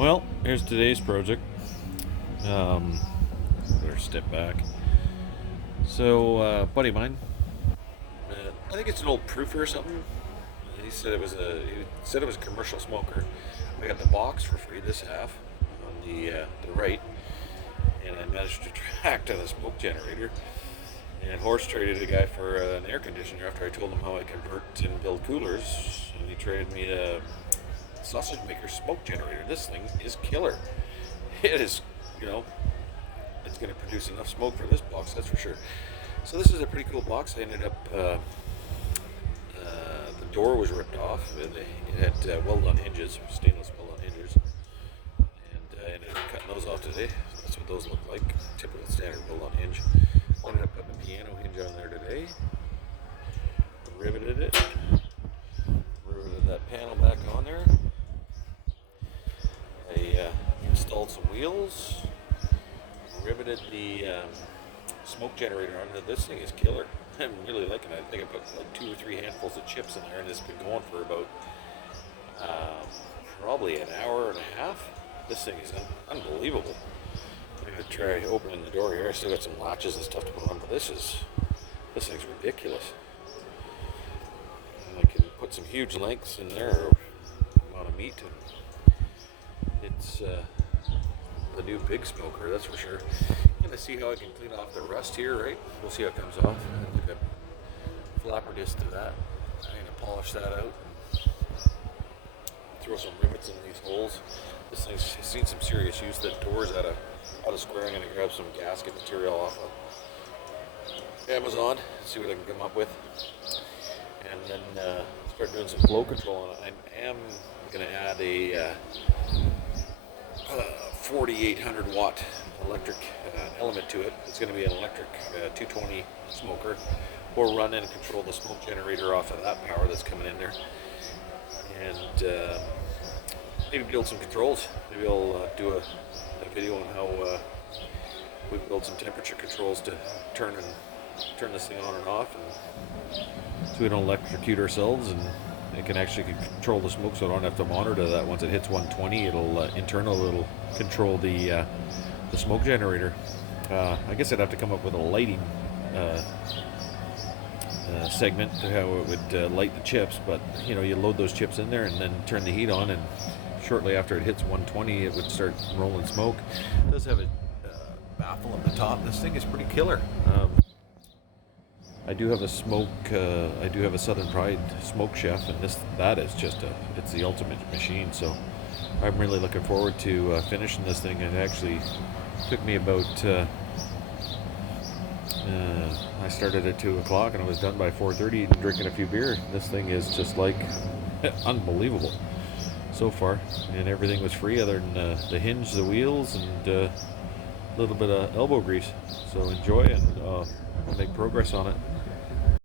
Well, here's today's project. Better step back. So, buddy of mine, I think it's an old proofer or something. He said it was a commercial smoker. I got the box for free, this half on the right, and I managed to track down a smoke generator. And horse traded a guy for an air conditioner after I told him how I convert and build coolers, and he traded me a sausage maker smoke generator. This thing is killer. It is, you know, it's going to produce enough smoke for this box, that's for sure. So this is a pretty cool box. I ended up, the door was ripped off. It had weld-on hinges, stainless weld-on hinges, and I ended up cutting those off today. That's what those look like, typical standard weld-on hinge. I ended up putting a piano hinge on there today. Riveted it. Riveted that panel back on there. I installed some wheels. Riveted the smoke generator on there. This thing is killer. I'm really liking it. I think I put like 2 or 3 handfuls of chips in there, and it's been going for about probably an hour and a half. This thing is unbelievable. I'm gonna try opening the door here. I still got some latches and stuff to put on, but this thing's ridiculous. And I can put some huge lengths in there, amount of meat. It's the new big smoker, that's for sure. I'm gonna see how I can clean off the rust here, right? We'll see how it comes off. I took a flapper disc to that. I'm gonna polish that out. Throw some rivets in these holes. This thing's seen some serious use. The door's out of square. I'm gonna grab some gasket material off of Amazon, see what I can come up with, and then start doing some flow control on it. I am gonna add a 4,800 watt electric element to it. It's going to be an electric 220 smoker. We'll run and control the smoke generator off of that power that's coming in there, and maybe build some controls. Maybe I'll do a video on how we build some temperature controls to turn this thing on and off, and so we don't electrocute ourselves, and it can actually control the smoke, so I don't have to monitor that. Once it hits 120, it'll control the smoke generator. I guess I'd have to come up with a lighting segment to how it would light the chips, but you load those chips in there and then turn the heat on, and shortly after it hits 120, it would start rolling smoke. It does have a baffle at the top. This thing is pretty killer. I do have a Southern Pride smoke chef, and that is it's the ultimate machine. So I'm really looking forward to finishing this thing. It actually took me about I started at 2 o'clock and I was done by 4:30, drinking a few beers. This thing is just like unbelievable so far, and everything was free other than the hinge, the wheels, and a little bit of elbow grease. So enjoy, and we'll make progress on it.